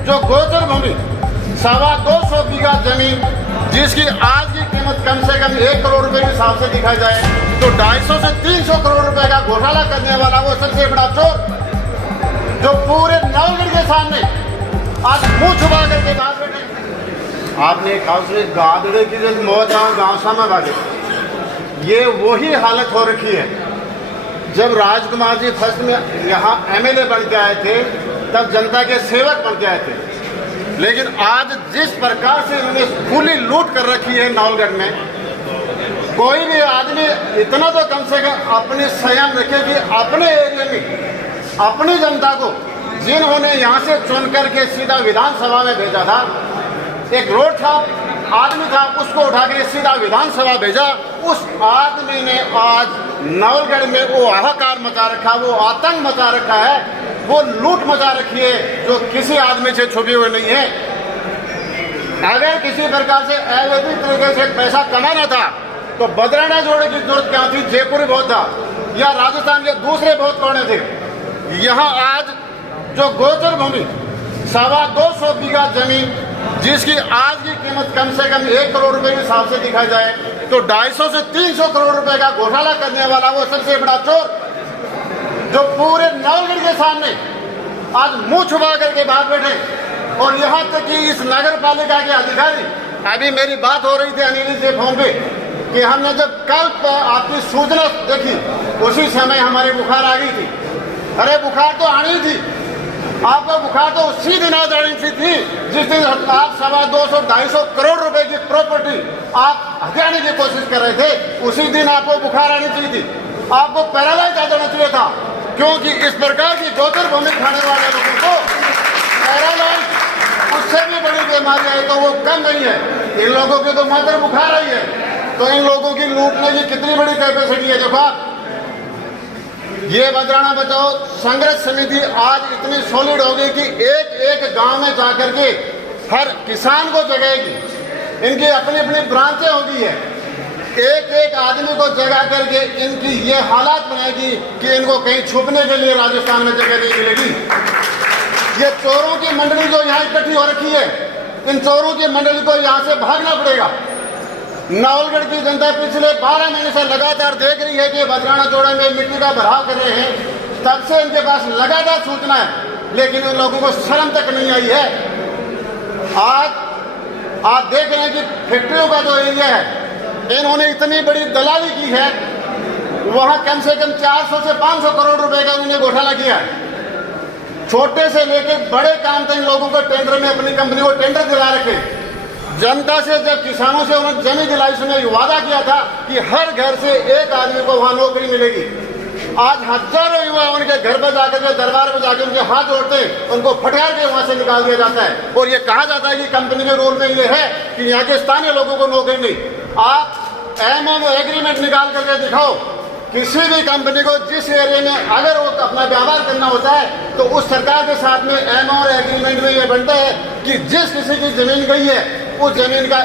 जो गोचर भूमि 225 बीघा जमीन जिसकी आज की कीमत कम से कम 1 करोड़ रुपए के हिसाब से देखा जाए तो 250 से 300 करोड़ रुपए का घोटाला करने वाला वो सबसे बड़ा चोर, जो पूरे नवगढ़ के सामने आज मुंह छुपा करके बात बैठे। आपने कहा गादड़े की जब मौत गाँव सामा बागे, ये वही हालत हो रखी है। जब राजकुमार जी फर्स्ट में यहाँ एमएलए बन के आए थे तब जनता के सेवक बन के आए थे, लेकिन आज जिस प्रकार से उन्होंने खुली लूट कर रखी है नवलगढ़ में, कोई भी आदमी इतना तो कम से कम अपने संयम रखे कि अपने एरिया में अपनी जनता को, जिन्होंने यहाँ से चुन करके सीधा विधानसभा में भेजा था, एक रोड था आदमी था उसको उठा के सीधा विधानसभा भेजा, उस आदमी ने आज नवलगढ़ में वो हाहाकार मचा रखा, वो आतंक मचा रखा है, वो लूट मचा रखी है जो किसी आदमी से छुपी हुई नहीं है। अगर किसी प्रकार से अवैधिक तरीके से पैसा कमाना था तो बदराना जोड़े की जरूरत क्या थी? जयपुर बहुत था या राजस्थान के दूसरे बहुत कोने थे। यहाँ आज जो गोचर भूमि 225 बीघा जमीन जिसकी आज की कीमत कम से कम 1 करोड़ रुपए के हिसाब से देखा जाए तो 250 से 300 करोड़ रुपए का घोटाला करने वाला वो सबसे बड़ा चोर, जो पूरे नवगढ़ के सामने आज मुंह छुपा करके बात बैठे। और यहाँ तक कि इस नगर पालिका के अधिकारी, अभी मेरी बात हो रही थी अनिल जी फोन पे कि हमने जब कल आपकी सूचना देखी उसी समय हमारी बुखार आ गई थी। अरे बुखार तो आनी थी, आपका बुखार तो उसी दिन आ जानी थी जिस दिन आप 250-250 करोड़ रुपए की प्रॉपर्टी आप हथियाने की कोशिश कर रहे थे, उसी दिन आपको बुखार आनी चाहिए थी, आपको पैरालाइज आ जाना चाहिए था। क्योंकि इस प्रकार की गोचर भूमि खाने वाले लोगों को पैरालाइज, उससे भी बड़ी बीमारी है तो वो कम नहीं है। इन लोगों की तो मात्र बुखार आई है, तो इन लोगों की लूटने की कितनी बड़ी कैपेसिटी है। देखो आप, ये बदराना बचाओ संघर्ष समिति आज इतनी सॉलिड हो गई कि एक एक गांव में जाकर के हर किसान को जगाएगी, इनकी अपनी अपनी ब्रांचें होगी है, एक एक आदमी को जगा करके इनकी ये हालात बनाएगी कि इनको कहीं छुपने के लिए राजस्थान में जगह नहीं मिलेगी। ये चोरों की मंडली जो यहाँ इकट्ठी हो रखी है, इन चोरों की मंडली को यहाँ से भागना पड़ेगा। नवलगढ़ की जनता पिछले 12 महीने से लगातार देख रही है कि बदराना जोड़े में मिट्टी का भराव कर रहे हैं, तब से इनके पास लगातार सूचना है, लेकिन उन लोगों को शर्म तक नहीं आई है। आज आप देख रहे हैं कि फैक्ट्रियों का जो एरिया है, इन्होंने इतनी बड़ी दलाली की है, वहां कम से कम 400 से 500 करोड़ रुपए का उन्होंने घोटाला किया है। छोटे से लेकर बड़े काम तक इन लोगों को टेंडर में अपनी कंपनी को टेंडर दिला रखे। जनता से जब किसानों से उन्होंने जमीन दिलाई, उसने वादा किया था कि हर घर से एक आदमी को वहां नौकरी मिलेगी। आज हजारों युवा उनके घर पर जाकर के दरबार पर जाकर उनके हाथ जोड़ते हैं, उनको फटकार के वहां से निकाल दिया जाता है और ये कहा जाता है कि कंपनी के रूल में ये है कि यहाँ के स्थानीय लोगों को नौकरी नहीं। आप एमओ एग्रीमेंट निकाल करके दिखाओ, किसी भी कंपनी को जिस एरिया में अगर वो अपना व्यापार करना होता है तो उस सरकार के साथ में एमओ एग्रीमेंट में ये बनता है कि जिस किसी की जमीन गई है उस जमीन का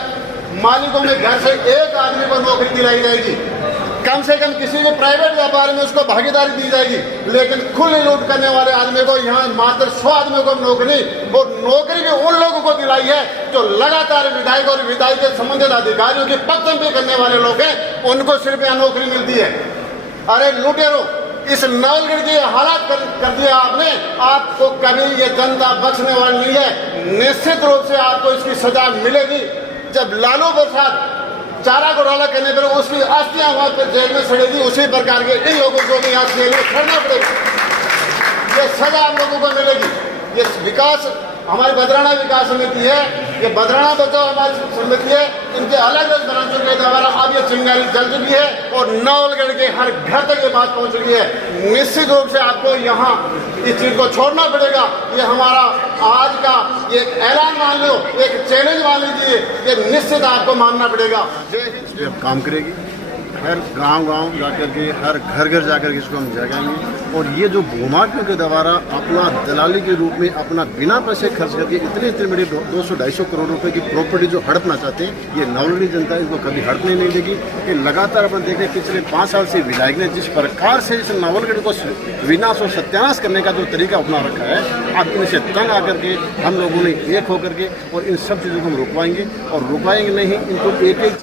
मालिकों में घर से एक आदमी को नौकरी दिलाई जाएगी। कम से कम किसी भी प्राइवेट व्यापार में उसको भागीदारी दी जाएगी, लेकिन खुली लूट करने वाले आदमी को यहाँ मात्र 100 आदमियों को नौकरी, वो नौकरी भी उन लोगों को दिलाई है जो लगातार विधायक और विधायक के संबंधित अधिकारियों की पगडंडी करने वाले लोग हैं, उनको सिर्फ यहाँ नौकरी मिलती है। अरे लुटेरो, इस नवलगढ़ की हालात कर दिया आपने, आपको कभी ये जनता बख्शने वाली नहीं है। निश्चित रूप से आपको इसकी सजा मिलेगी। जब लालू प्रसाद चारा घोटाला करने पर उसकी अस्थियां वहां पर जेल में सड़ेगी, उसी प्रकार के इन लोगों को भी यहाँ जेल में सड़ना पड़ेगा। ये सजा हम लोगों को मिलेगी। ये विकास हमारी बदराना विकास समिति है, ये बदराना बचाओ हमारी समिति है, इनके अलग अलग ब्रांचों के द्वारा अब ये चिंगारी जल चुकी है और नवलगढ़ के हर घर तक ये बात पहुंच रही है। निश्चित रूप से आपको यहाँ इस चीज को छोड़ना पड़ेगा। ये हमारा आज का ये ऐलान मान लो, एक चैलेंज मान लीजिए, ये निश्चित आपको मानना पड़ेगा। जय हिंद। काम करेगी हर गांव-गांव जाकर के, हर घर-घर जाकर के इसको हम जगाएंगे। और ये जो भूमाफियों के द्वारा अपना दलाली के रूप में अपना बिना पैसे खर्च करके इतने बड़े 200-250 करोड़ रुपए की प्रॉपर्टी जो हड़पना चाहते हैं, ये नवलगढ़ जनता इनको कभी हड़पने नहीं देगी। ये लगातार अपन देखें पिछले 5 साल से विधायक ने जिस प्रकार से इस नवलगढ़ को विनाश और सत्यानाश करने का जो तरीका अपना रखा है, अब इनसे तंग आकर के हम लोगों ने एक होकर के और इन सब चीज़ों को हम रुकवाएंगे और रुकवाएंगे नहीं, इनको एक